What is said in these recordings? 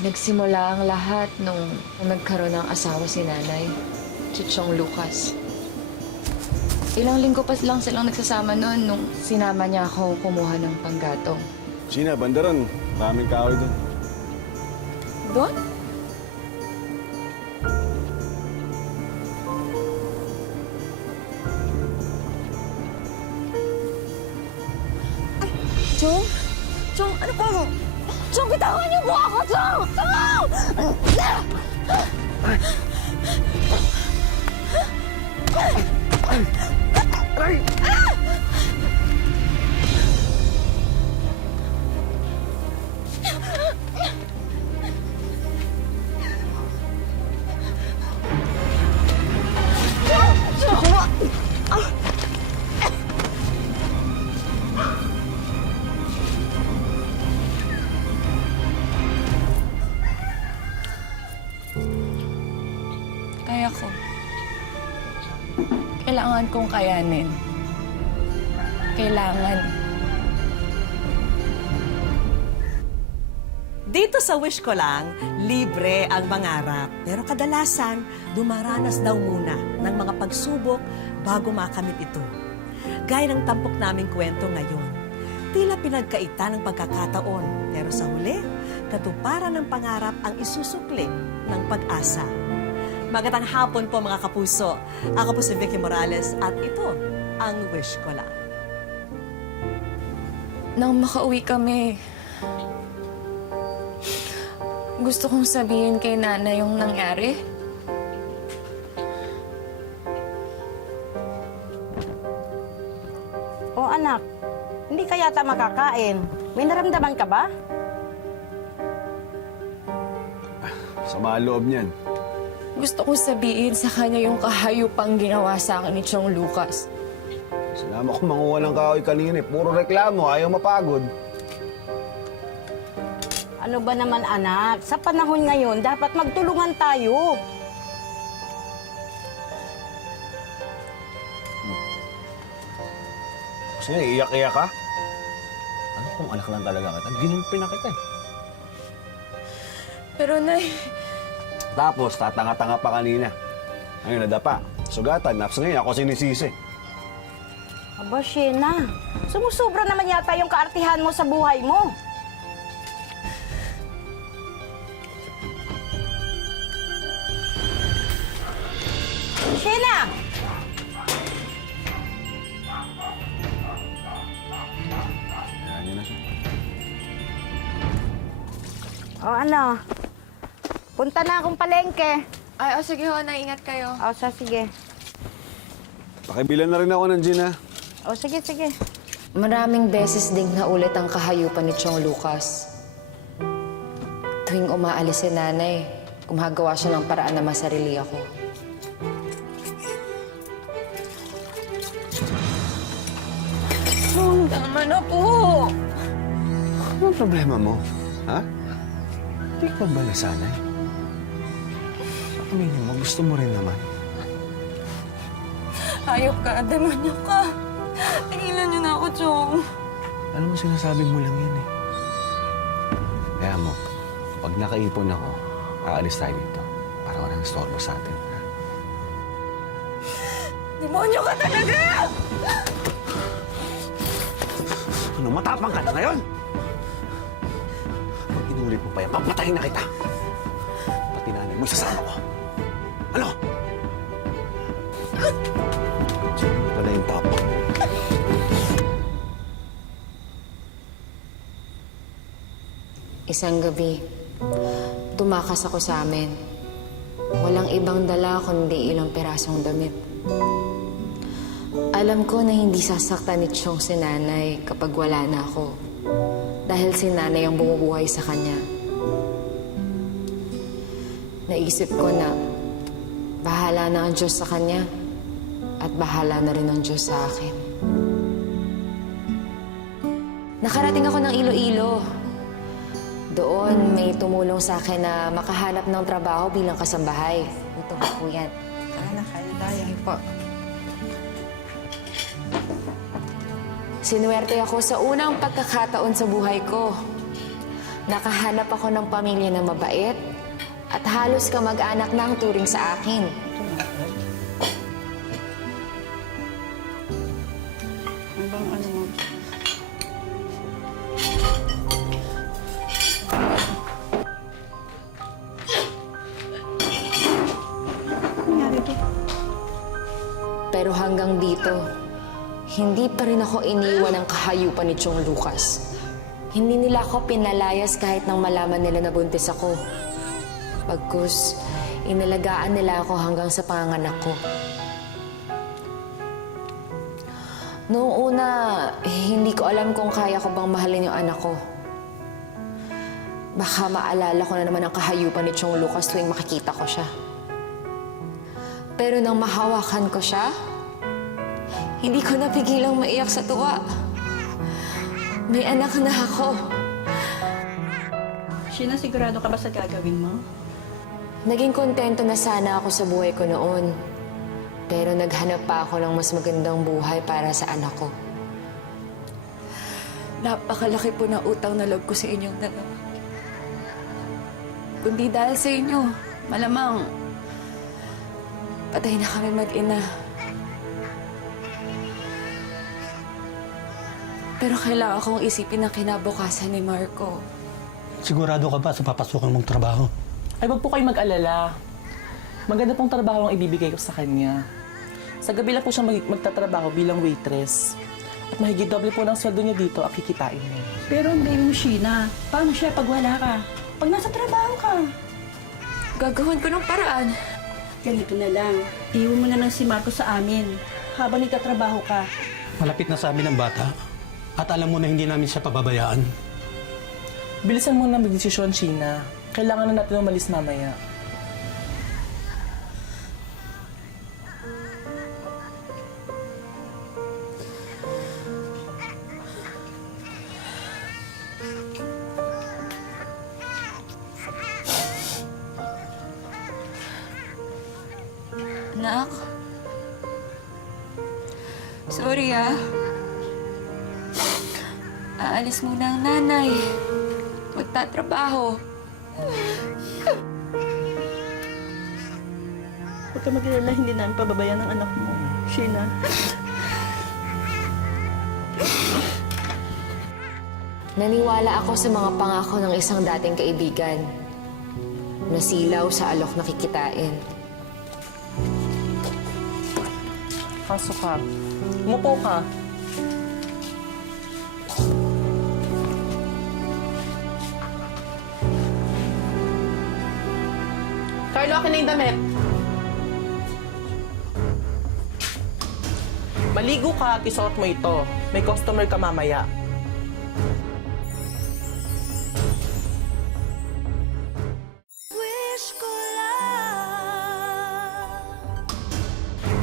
Nagsimula ang lahat nung nagkaroon ng asawa si Nanay, si Chong Lucas. Ilang linggo pa lang silang nagsasama noon nung sinama niya ako kumuha ng panggatong. Sina, bandaran. Maraming kahoy doon. Doon? Chong? Chong, ano pa? Chong, bitawan niyo po ako, Chong! Chong! Kaya ko. Kailangan kong kayanin. Kailangan. Dito sa Wish Ko Lang, libre ang mangarap. Pero kadalasan, dumaranas daw muna ng mga pagsubok bago makamit ito. Gaya ng tampok naming kwento ngayon. Tila pinagkaita ng pagkakataon. Pero sa huli, katuparan ng pangarap ang isusukli ng pag-asa. Magandang hapon po mga kapuso. Ako po si Vicky Morales at ito ang Wish Ko Lang. Nang makauwi kami, gusto kong sabihin kay Nana yung nangyari. O anak, hindi ka yata makakain. May naramdaman ka ba? Sama ang loob niyan. Gusto kong sabihin sa kanya yung kahayupang ginawa sa akin ni Chong Lucas. Sinama ko manguha ng kahoy kanina. Puro reklamo, ayaw mapagod. Ano ba naman anak? Sa panahon ngayon, dapat magtulungan tayo. Kasi iyak-iyak ka? Ano kung anak lang talaga kita? Ginulpi na kita eh. Pero Nay, Tapos, tatanga-tanga pa kanina. Ngayon, nadapa. Sugatan, naps ngayon, ako sinisisi. Aba, Shena, sumusobra naman yata yung kaartihan mo sa buhay mo. Shena! Ayan, yun na siya. O ano? Punta na akong palengke. ay, sige ho, ingat kayo. O, sige. Pakibilan na rin ako ng gin, ha? O, sige. Maraming beses ding naulit ang kahayupan ni Chong Lucas. Tuwing umaalis si Nanay, gumagawa siya ng paraan na masarili ako. Tama na po! Ano ang problema mo? Ha? Hindi ka ba nasanay? Aminin mo, gusto mo rin naman. Hayop ka, demonyo ka. Tingilan niyo na ako, Chong. Alam mo, sinasabi mo lang yan eh. Kaya mo, pag nakaipon ako, aalis tayo dito para walang istorbo sa atin. Ha? Demonyo ka talaga! Ano, matapang ka na ngayon? Pag inulit mo pa yan, papatayin na kita. Pati nanay mo, isasama ko. Ano? Ito na yung tapang. Isang gabi, tumakas ako sa amin. Walang ibang dala kundi ilang perasong damit. Alam ko na hindi sasaktan ni Chong si Nanay kapag wala na ako. Dahil si Nanay ang bumubuhay sa kanya. Naisip ko na bahala na ang Diyos sa kanya at bahala na rin ang Diyos sa akin. Nakarating ako ng Iloilo. Doon, may tumulong sa akin na makahanap ng trabaho bilang kasambahay. Ito po yan. Ano, kayo tayo. Po. Sinuwerte ako sa unang pagkakataon sa buhay ko. Nakahanap ako ng pamilya na mabait at halos kamag-anak na ang turing sa akin. Hanggang ano mo? Nangyari to? Pero hanggang dito, hindi pa rin ako iniwan ng kahayupan ni Chong Lucas. Hindi nila ako pinalayas kahit nang malaman nila na buntis ako. Pagkus, inalagaan nila ako hanggang sa panganganak ko. Noong una, hindi ko alam kung kaya ko bang mahalin yung anak ko. Baka maalala ko na naman ang kahayupan ni Chong Lucas tuwing makikita ko siya. Pero nang mahawakan ko siya, hindi ko napigilang maiyak sa tuwa. May anak na ako. Sheena, sigurado ka ba sa gagawin mo? Naging kontento na sana ako sa buhay ko noon. Pero naghanap pa ako ng mas magandang buhay para sa anak ko. Napakalaki po ng utang na loob ko sa inyong dalawa. Kundi dahil sa inyo, malamang patay na kami mag-ina. Pero kailangan kong isipin ang kinabukasan ni Marco. Sigurado ka ba sa papasukan mong trabaho? Ay, wag po kayo mag-alala. Maganda pong trabaho ang ibibigay ko sa kanya. Sa gabi lang po siya magtatrabaho bilang waitress. At mahigit doble po ng sweldo niya dito ang kikitain niya. Pero ang baby mo, Sheena, paano siya pag wala ka? Pag nasa trabaho ka? Gagawin ko ng paraan. Ganito na lang. Iwan mo na lang si Marco sa amin habang nagtatrabaho ka. Malapit na sa amin ang bata. At alam mo na hindi namin siya pababayaan. Bilisan mo na magdesisyon, Sheena. Kailangan na natin umalis mamaya. Anak? Sorry ah. Aalis muna ang nanay. Magtatrabaho. Huwag ka mag-alala, hindi namin pababayan ang anak mo, Sheena. Naniwala ako sa mga pangako ng isang dating kaibigan. Nasilaw sa alok na kikitain. Pasok ka. Umupo ka. Carlo, akin na yung damit. Maligo ka at isuot mo ito. May customer ka mamaya.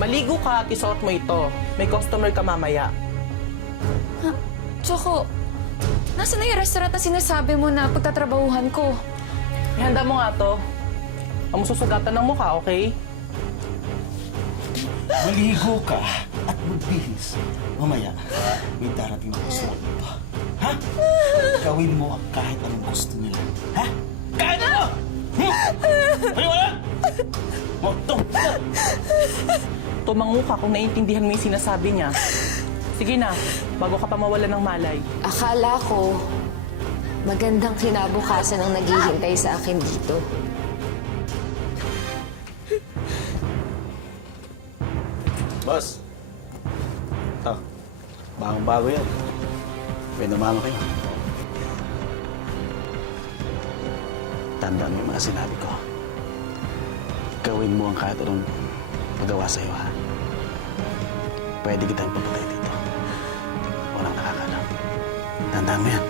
Maligo ka at isuot mo ito. May customer ka mamaya. Choco, nasaan na yung restaurant na sinasabi mo na pagtatrabahuhan ko? Ihanda mo nga to. Ang masusugatan ng mukha, okay? Maligo ka at magbihis. Mamaya, may darating na gusto dito. Ha? Gawin mo ang kahit anong gusto nila. Ha? Kahit ano! Paliwala! Tumango ka kung naiintindihan mo yung sinasabi niya. Sige na, bago ka pa mawala ng malay. Akala ko, magandang kinabukasan ang naghihintay sa akin dito. Boss. Ito. Bagong-bago yan. Pinumama kayo. Tandaan mo yung mga sinabi ko. Gawin mo ang kahit anong magawa sa'yo, ha? Pwede kitang papatay dito. Walang nakakalam. Tandaan mo yan.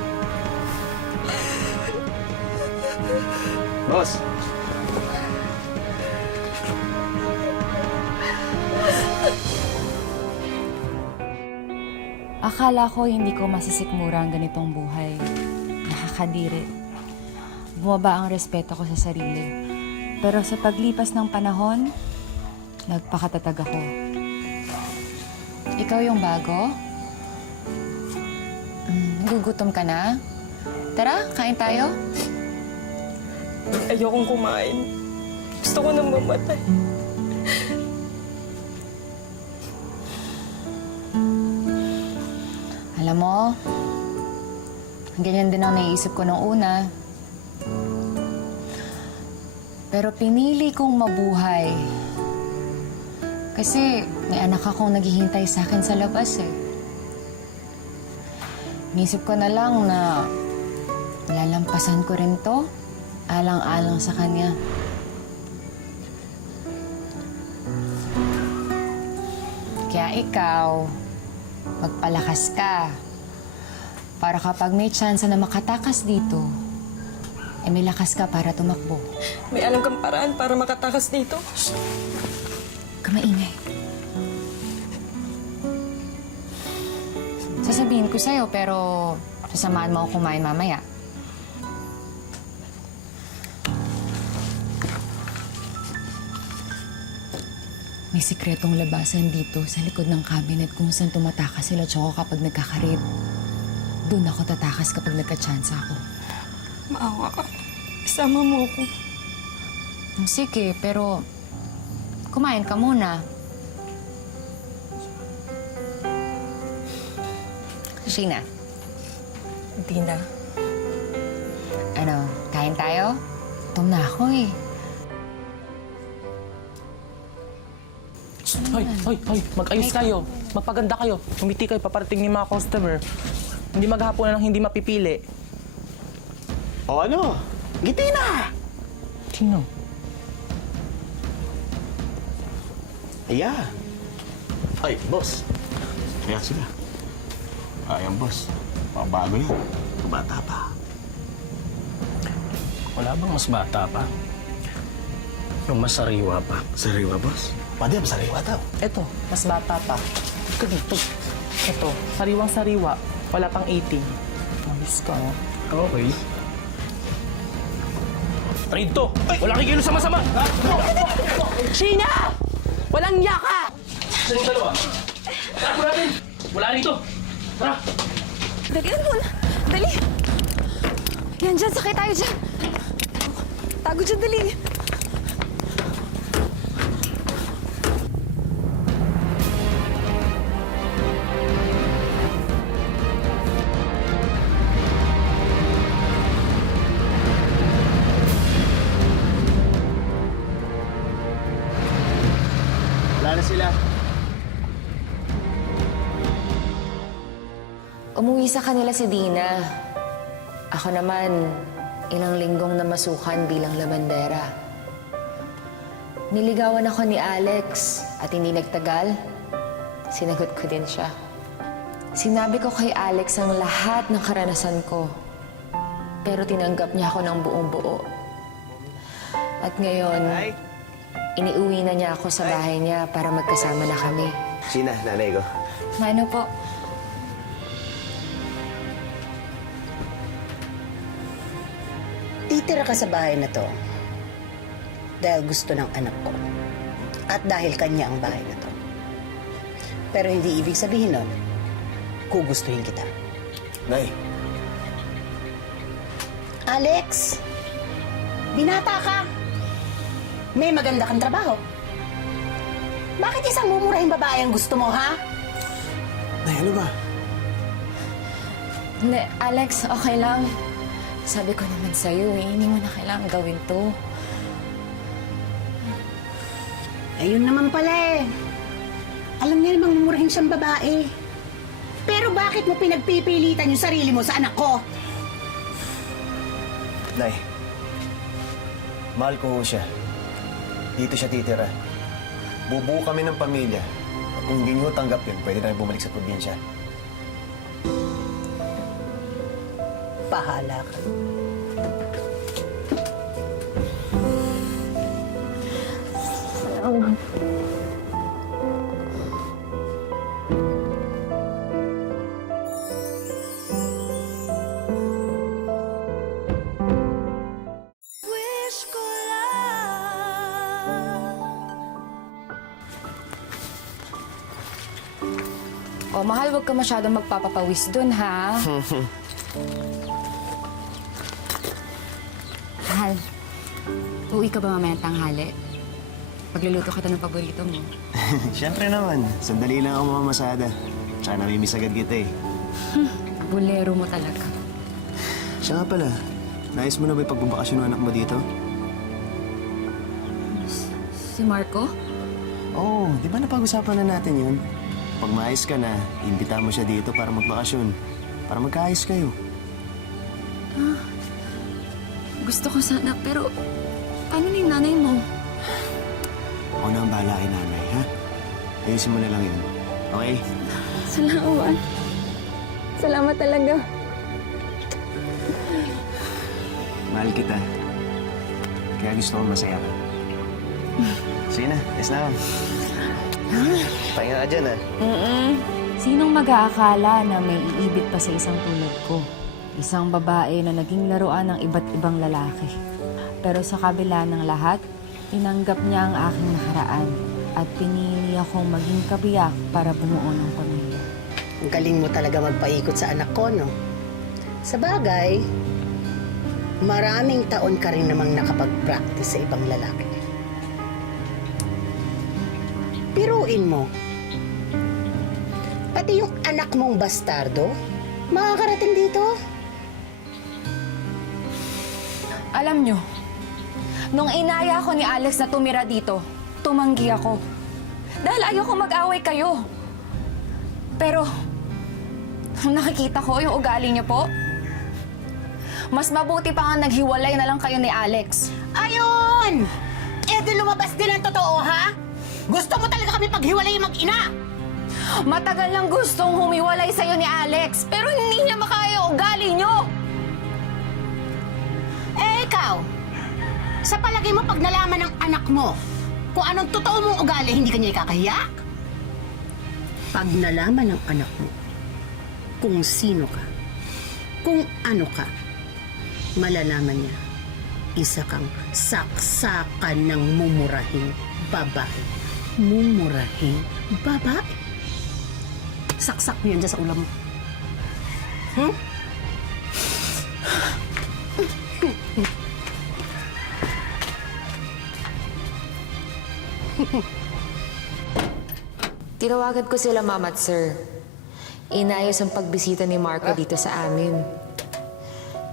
Boss! Akala ko hindi ko masisikmura ang ganitong buhay. Nakakadiri. Bumaba ang respeto ko sa sarili. Pero sa paglipas ng panahon, nagpakatatag ako. Ikaw yung bago? Nagugutom ka na? Tara, kain tayo. Ayokong kumain. Gusto ko nang mamatay. Alam mo, ganyan din ang naiisip ko nung una. Pero pinili kong mabuhay. Kasi may anak akong naghihintay sa akin sa labas eh. Inisip ko na lang na lalampasan ko rin to, alang-alang sa kanya. Kaya ikaw, magpalakas ka. Para kapag may tsansa na makatakas dito, eh may lakas ka para tumakbo. May alam kang paraan para makatakas dito? Kamaingay. Sasabihin ko sa'yo, pero sasamahan mo ako kumain mamaya. May sikretong labasan dito sa likod ng cabinet kung saan tumatakas sila tsaka kapag nagkakarid. Doon ako tatakas kapag nagka-chance ako. Maawa ka. Isama mo ako. Sige, pero kumain ka muna. Sheena, Hindi na. ano, kain tayo? Gutom na ako eh. Hoy, mag-ayos kayo. Magpaganda kayo. Umiti kayo, paparating ni mga customer. Hindi maghapon ng hindi mapipili. O ano? Ngiti na! Sino? Ayan. Ay, boss. Kaya sila. Ayan, boss. Mga bago yan. Bata pa. Wala bang mas bata pa? Yung mas sariwa pa? Sariwa, boss. Pwede, sariwa daw. Eto, mas bata pa. Ito dito. Eto, sariwang-sariwa. Wala pang 18. Mabis ka, no? Okay. Trade to! Wala kang kilo sama-sama! Sheena! Walang yaka! Saan yung dalawa? Tapo natin! Wala rito! Tara! Dalian mo na. Dali. Yan dyan, sakay tayo dyan. Tago dyan, dali. Wala na sila. Umuwi sa kanila si Dina. Ako naman, ilang linggong namasukan bilang labandera. Niligawan ako ni Alex at hindi nagtagal, sinagot ko din siya. Sinabi ko kay Alex ang lahat ng karanasan ko, pero tinanggap niya ako ng buong buo. At ngayon, iniuwi na niya ako sa bahay niya para magkasama na kami. Sina, nanay ko. Ano po? Titira ka sa bahay na to dahil gusto ng anak ko at dahil kanya ang bahay na to. Pero hindi ibig sabihin nun, gugustuhin kita. Nay, Alex, binata ka. May maganda kang trabaho. Bakit isang mumurahing babae ang gusto mo, ha? Nay, ano ba? Hindi, Alex, okay lang. Sabi ko naman sa'yo, hindi mo na kailangan gawin to. Ayun naman pala eh. Alam niya namang mumurahin siyang babae. Pero bakit mo pinagpipilitan yung sarili mo sa anak ko? Nay, mahal ko ho siya. Dito siya titira. Bubuo kami ng pamilya. At kung hindi niyo tanggap yun, pwede na bumalik sa probinsya. Bahala ka. O, mahal, huwag ka masyadong magpapapawis dun, ha? Mahal, uwi ka ba mamayang tanghali? Pagluluto kita ng paborito mo. Siyempre naman, sandali lang ako mamamasada. Tsaka namimiss agad kita eh. Bulero mo talaga. Siya nga pala, nais mo na ba yung pagbabakasyon ng anak mo dito? Si Marco? Oo, di ba napag-usapan na natin yun? Pag maayos ka na, imbita mo siya dito para magbakasyon. Para magkaayos kayo. Gusto ko sana, pero paano na yung nanay mo? Ako na ang bahala kay nanay, ha? Ayusin mo na lang yun. Okay? Salamat. Salamat talaga. Mahal kita. Kaya gusto ko masaya ka. Sige na, yes na ako. Pahinga ka dyan, ha? Sinong mag-aakala na may iibit pa sa isang tulad ko? Isang babae na naging laruan ng iba't ibang lalaki. Pero sa kabila ng lahat, tinanggap niya ang aking nakaraan at pinili akong maging kabiyak para bumuo ng pamilya. Ang galing mo talaga magpaikot sa anak ko, no? Sa bagay, maraming taon ka rin namang nakapag-practice sa ibang lalaki. Piruin mo, pati yung anak mong bastardo, makakarating dito. Alam nyo, nung inaya ko ni Alex na tumira dito, tumanggi ako. Dahil ayoko mag-away kayo. Pero, nung nakikita ko yung ugali niyo po, mas mabuti pa nga naghiwalay na lang kayo ni Alex. Ayun! Eh di lumabas din ang totoo, ha? Gusto mo talaga kami paghiwalay mag-ina? Matagal lang gustong humiwalay sa'yo ni Alex, pero hindi niya makaya yung ugali niyo. Eh ikaw, sa palagay mo pag nalaman ng anak mo kung anong totoo mong ugali, hindi ka niya ikakahiya? Pag nalaman ng anak mo kung sino ka, kung ano ka, malalaman niya, isa kang saksakan ng mumurahing babae. Mumurahing babae. Saksak mo yan dyan sa ulam mo. Hmm? Tinawagan ko sila, Ma'am at Sir. Inayos ang pagbisita ni Marco dito sa amin.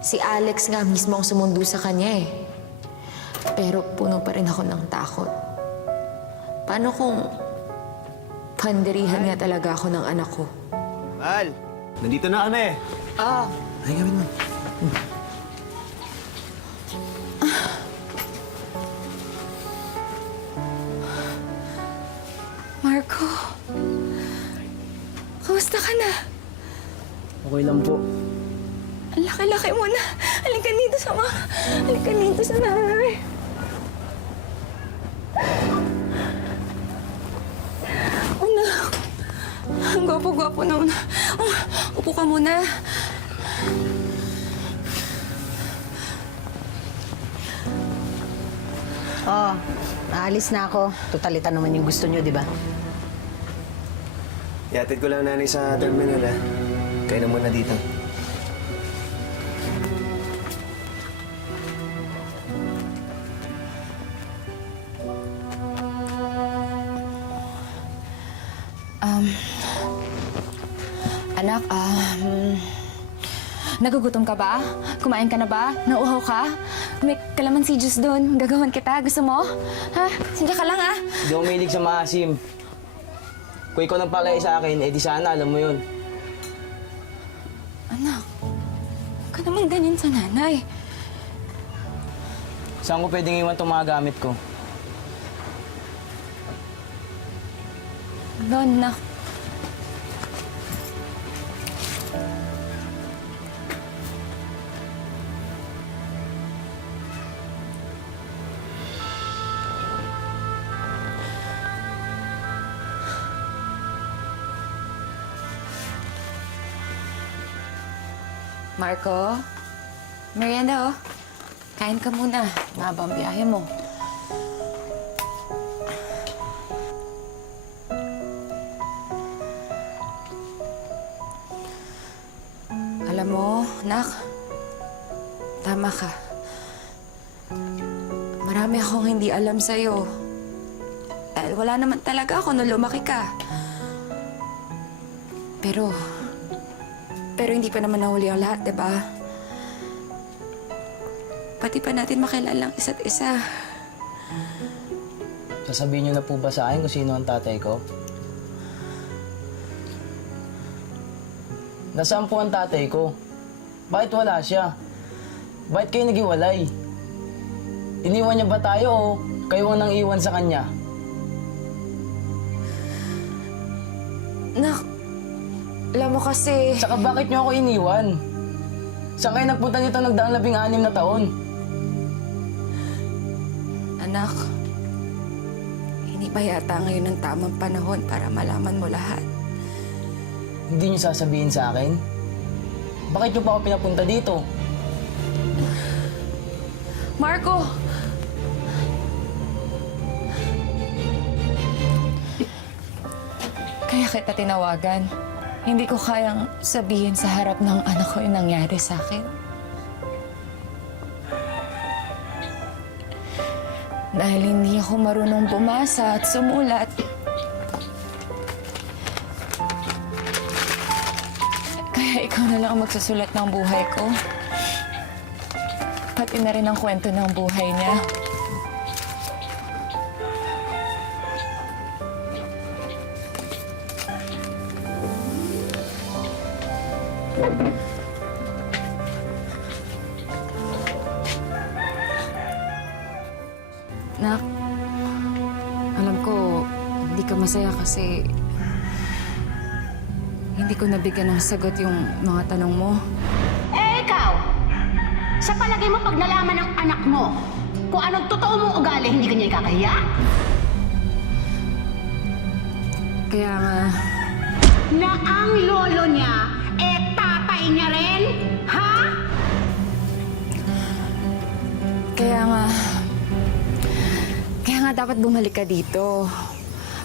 Si Alex nga mismo ang sumundo sa kanya eh. Pero puno pa rin ako ng takot. Paano kung pandirihan nga talaga ako ng anak ko? Mahal, nandito na kami. Ah, Ay, gawin mo. Marco, kamusta ka na? Okay lang po. Ang laki-laki mo na. Halika dito sa mga... Halika dito sa nanay. Una, ang gwapo-gwapo na una. Upo ka muna. Oh, aalis na ako. Totalita naman yung gusto niyo, di ba? Iatid ko lang nanay sa terminal, ha? Kayo na muna dito. Anak, nagugutom ka ba? Kumain ka na ba? Nauuhaw ka? May kalamansi juice doon. Gagawan kita. Gusto mo? Ha? Sindiya ka lang, ha? Hindi ako mahilig sa maasim. Kung ikaw nang palay sa akin, di sana alam mo yun. Anak, huwag ka naman ganyan sa nanay. Saan ko pwedeng iwan itong mga gamit ko? Doon, nak. Marco, merienda oh. Kain ka muna. Mahaba ang biyahe mo. Alam mo, nak, tama ka. Marami akong hindi alam sa'yo. Dahil wala naman talaga ako nung lumaki ka. Pero hindi pa naman nahuli ang lahat, diba? Pati pa natin makilala ang isa't isa. Sasabihin niyo na po ba sa akin kung sino ang tatay ko? Nasaan po ang tatay ko? Bakit wala siya? Bakit kayo naghiwalay? Iniwan niya ba tayo o kayo ang nang iwan sa kanya? Nak, alam mo kasi... Saka bakit niyo ako iniwan? Saan kayo nagpunta nito nagdaang 16 na taon? Anak, hindi pa yata ngayon ang tamang panahon para malaman mo lahat. Hindi niyo sasabihin sa akin? Bakit niyo pa ako pinapunta dito? Marco! Kaya kita tinawagan. Hindi ko kayang sabihin sa harap ng anak ko yung nangyari sa akin. Dahil hindi ako marunong bumasa at sumulat. Kaya ikaw na lang ang magsusulat ng buhay ko. Pati na rin ang kwento ng buhay niya. Nak, alam ko, hindi ka masaya kasi hindi ko nabigyan ng sagot yung mga tanong mo. Eh, ikaw! Sa palagay mo, pag nalaman ng anak mo kung anong totoo mong ugali, hindi ka niya ikakahiya? Kaya nga, Na ang lolo niya, tatay niya rin? Ha? kaya nga dapat bumalik ka dito.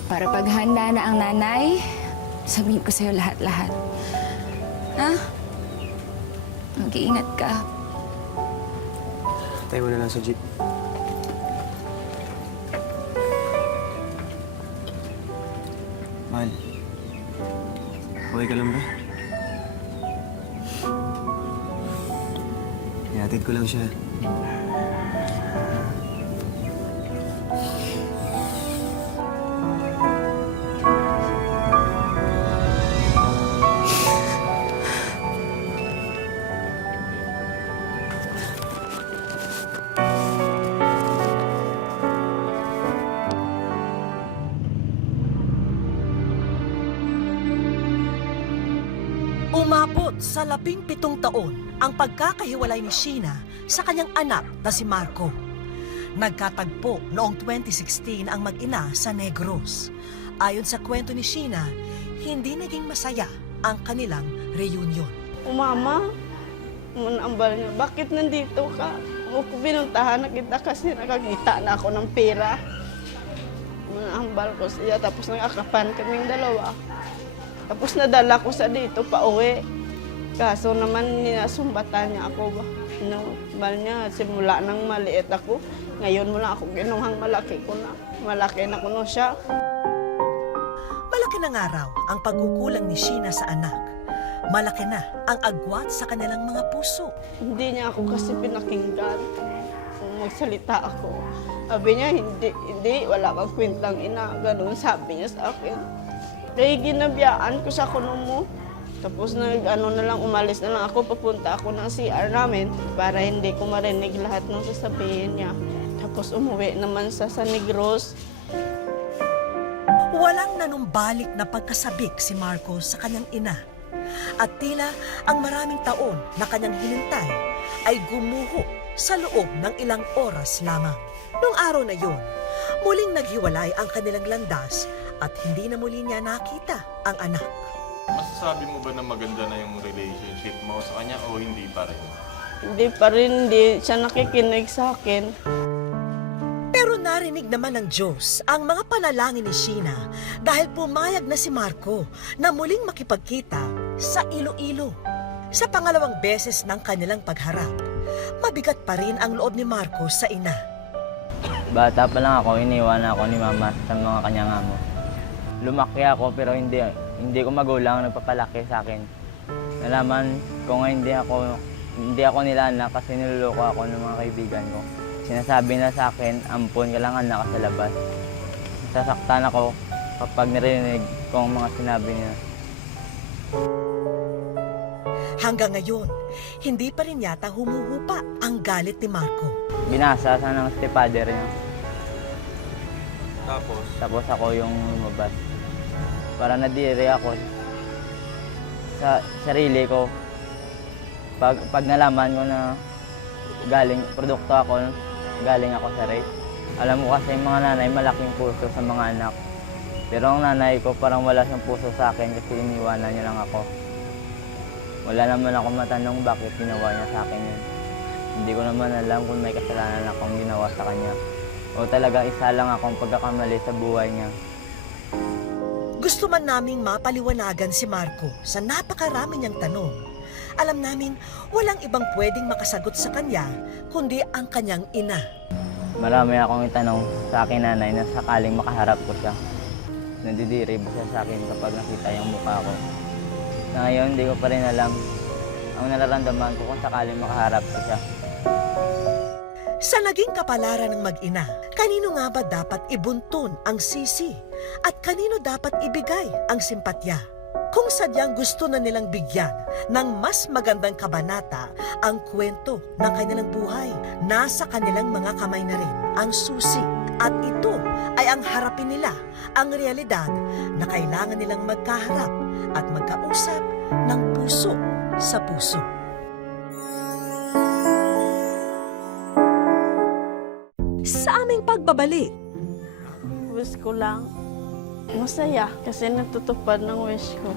Para paghanda na ang nanay, sabihin ko sa'yo lahat-lahat. Ha? Mag-iingat ka. Tayo mo na lang sa jeep. Mahal. Okay ka lang ba? Ihatid ko lang siya. Umabot sa 17 taon ang pagkakahiwalay ni Sheena sa kanyang anak na si Marco. Nagkatagpo noong 2016 ang mag-ina sa Negros. Ayon sa kwento ni Sheena, hindi naging masaya ang kanilang reunion. Mama, ambal niya, bakit nandito ka? Huwag ko binuntahan na kita kasi nakakita na ako ng pera. Ambal ko siya, tapos nangakapan kaming dalawa. Tapos nadala ko sa dito pa uwi. Kaso naman ninasumbatan niya ako ba? Bal niya, simula nang maliit ako. Ngayon mo lang ako kinuhang malaki ko na. Malaki na ko na siya. Malaki na nga raw ang pagkukulang ni Sheena sa anak. Malaki na ang agwat sa kanilang mga puso. Hindi niya ako kasi pinakinggan. Kung magsalita ako. Sabi niya, hindi, wala kang kwentang ina. Ganun sabi niya sa akin. Kaya ginabiyaan ko sa kuno mo. Tapos na lang, umalis na lang ako. Papunta ako ng CR namin para hindi ko marinig lahat ng sasabihin niya. Tapos umuwi naman sa San Negros. Walang nanumbalik na pagkasabik si Marco sa kanyang ina. At tila ang maraming taon na kanyang hinintay ay gumuho sa loob ng ilang oras lamang. Noong araw na yun, muling naghiwalay ang kanilang landas at hindi na muli niya nakita ang anak. Masasabi mo ba na maganda na yung relationship mo sa kanya o hindi pa rin? Hindi pa rin, hindi siya nakikinig sa akin. Pero narinig naman ng Diyos ang mga panalangin ni Sheena dahil pumayag na si Marco na muling makipagkita sa Iloilo. Sa pangalawang beses ng kanilang pagharap, mabigat pa rin ang loob ni Marco sa ina. Bata pa lang ako, iniwan ako ni Mama sa mga kanyang amo. Lumaki ako pero hindi ko magulang ang nagpapalaki sa akin. Nalaman ko nga hindi ako nila anak kasi niloloko ako ng mga kaibigan ko. Sinasabi na sa akin, ampon ka lang anak sa labas. Sasaktan ako kapag narinig ko ang mga sinabi niya. Hanggang ngayon, hindi pa rin yata humuhupa ang galit ni Marco. Binasa sa ng stepfather niya. Tapos ako yung lumabas. Para nadiri ako sa sarili ko. Pag nalaman ko na galing ako sa rape. Alam mo kasi yung mga nanay malaking puso sa mga anak. Pero ang nanay ko parang wala siyang puso sa akin kasi iniwanan niya lang ako. Wala naman ako matanong bakit ginawa niya sa akin yun. Hindi ko naman alam kung may kasalanan akong ginawa sa kanya. O talaga isa lang akong pagkakamali sa buhay niya. Gusto man naming mapaliwanagan si Marco sa napakarami niyang tanong. Alam namin walang ibang pwedeng makasagot sa kanya kundi ang kanyang ina. Marami akong itanong sa akin nanay na sakaling makaharap ko siya. Nandidiri ba siya sa akin kapag nakita yung mukha ko. Sa ngayon, hindi ko pa rin alam ang nararamdaman ko kung sakaling makaharap ko siya. Sa naging kapalaran ng mag-ina, kanino nga ba dapat ibuntun ang sisi? At kanino dapat ibigay ang simpatya? Kung sadyang gusto na nilang bigyan ng mas magandang kabanata ang kwento ng kanilang buhay, nasa kanilang mga kamay na rin ang susi. At ito ay ang harapin nila ang realidad na kailangan nilang magkaharap at magkausap ng puso sa puso. Sa aming pagbabalik, Wish ko lang, masaya kasi natutupad ng wish ko.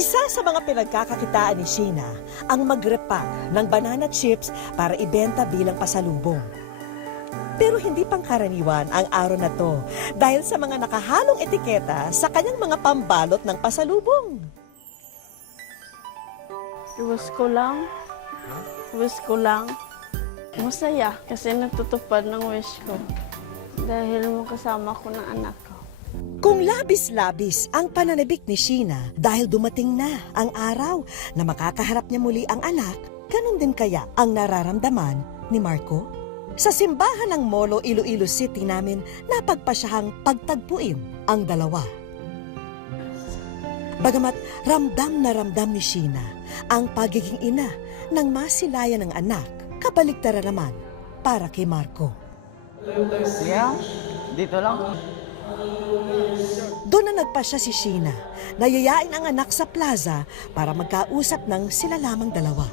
isa sa mga pinagkakakitaan ni Sheena ang magrepa ng banana chips para ibenta bilang pasalubong. Pero hindi pangkaraniwan ang araw na to dahil sa mga nakahalong etiketa sa kanyang mga pambalot ng pasalubong. Wish ko lang, masaya kasi natutupad ng wish ko dahil makasama ko ng anak ko. Kung labis-labis ang pananabik ni Sheena dahil dumating na ang araw na makakaharap niya muli ang anak, ganun din kaya ang nararamdaman ni Marco? Sa simbahan ng Molo, Iloilo City namin napagpasyahang pagtagpuin ang dalawa. Bagamat ramdam na ramdam ni Sheena ang pagiging ina ng masilayan ng anak, kabaligtaran naman para kay Marco. Yeah, dito lang. Doon na nagpasya si Sheena, nayayain ang anak sa plaza para magkausap ng sila lamang dalawa.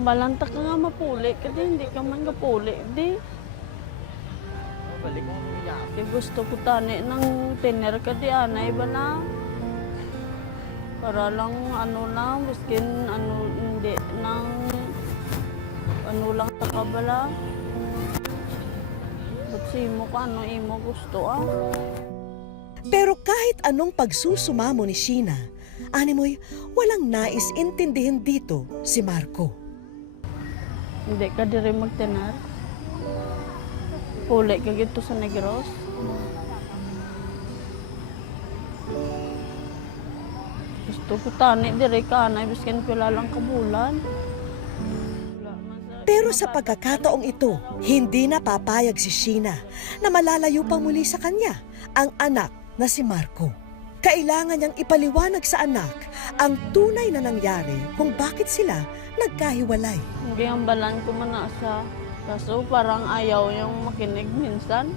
Balanta ka nga mapuli, kasi hindi ka man kapuli, di. Di gusto ko tani ng tiner ka di anay ba na? Para lang miskin hindi nang lang takabala. Ba't simo ka imo gusto Pero kahit anong pagsusumamo ni Sheena, animoy walang nais intindihin dito si Marco. Hindi ka diri magtenar. Puli ka gito sa Negros. Gusto ko tani diri ka anay biskin pila lang kabulan. Pero sa pagkakataong ito, hindi na papayag si Sheena na malalayo pa muli sa kanya ang anak na si Marco. Kailangan niyang ipaliwanag sa anak ang tunay na nangyari kung bakit sila nagkahiwalay. Hindi ang balan ko manasa. Kaso parang ayaw yung makinig minsan.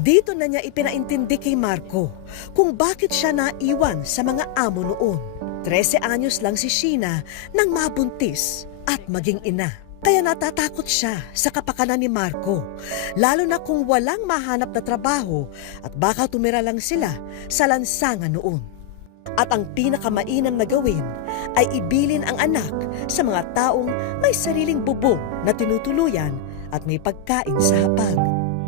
Dito na niya ipinaintindi kay Marco kung bakit siya naiwan sa mga amo noon. 13 anyos lang si Sheena nang mabuntis at maging ina. Kaya natatakot siya sa kapakanan ni Marco, lalo na kung walang mahanap na trabaho at baka tumira lang sila sa lansangan noon. At ang pinakamainam na gawin ay ibilin ang anak sa mga taong may sariling bubong na tinutuluyan at may pagkain sa hapag.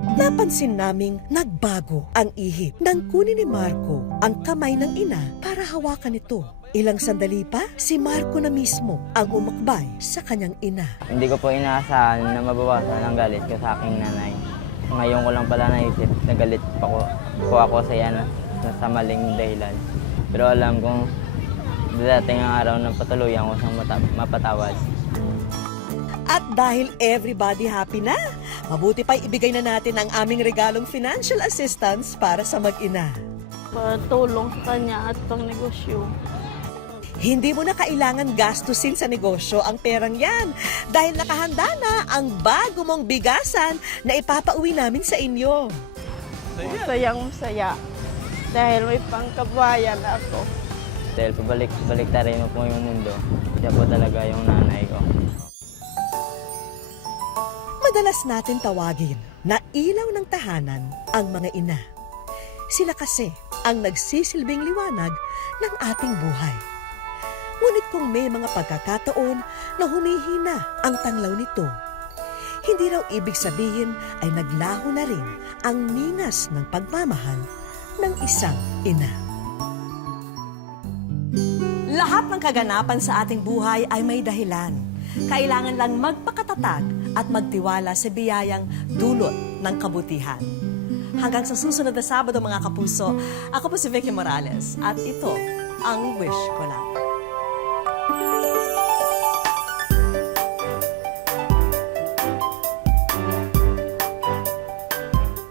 Napansin naming nagbago ang ihip nang kunin ni Marco ang kamay ng ina para hawakan ito. Ilang sandali pa, si Marco na mismo ang umakbay sa kanyang ina. Hindi ko po inaasahan na mabawasan ang galit ko sa aking nanay. Ngayon ko lang pala naisip na galit po ako sa iya na sa maling dahilan. Pero alam kong dadating ang araw na patuluyan ko siyang mapatawad. At dahil everybody happy na, mabuti pa'y ibigay na natin ang aming regalong financial assistance para sa mag-ina. Tulong sa kanya at pang negosyo. Hindi mo na kailangan gastusin sa negosyo ang perang yan dahil nakahanda na ang bago mong bigasan na ipapauwi namin sa inyo. Masayang masaya dahil may pangkabayan ako. Dahil pabalik tarin mo po yung mundo, siya po talaga yung nanay ko. Madalas natin tawagin na ilaw ng tahanan ang mga ina. Sila kasi ang nagsisilbing liwanag ng ating buhay. Ngunit kung may mga pagkakataon na humihina ang tanglaw nito, hindi raw ibig sabihin ay naglaho na rin ang ningas ng pagmamahal ng isang ina. Lahat ng kaganapan sa ating buhay ay may dahilan. Kailangan lang magpakatatag at magtiwala sa biyayang dulot ng kabutihan. Hanggang sa susunod na Sabado mga kapuso, ako po si Vicky Morales at ito ang Wish Ko Lang.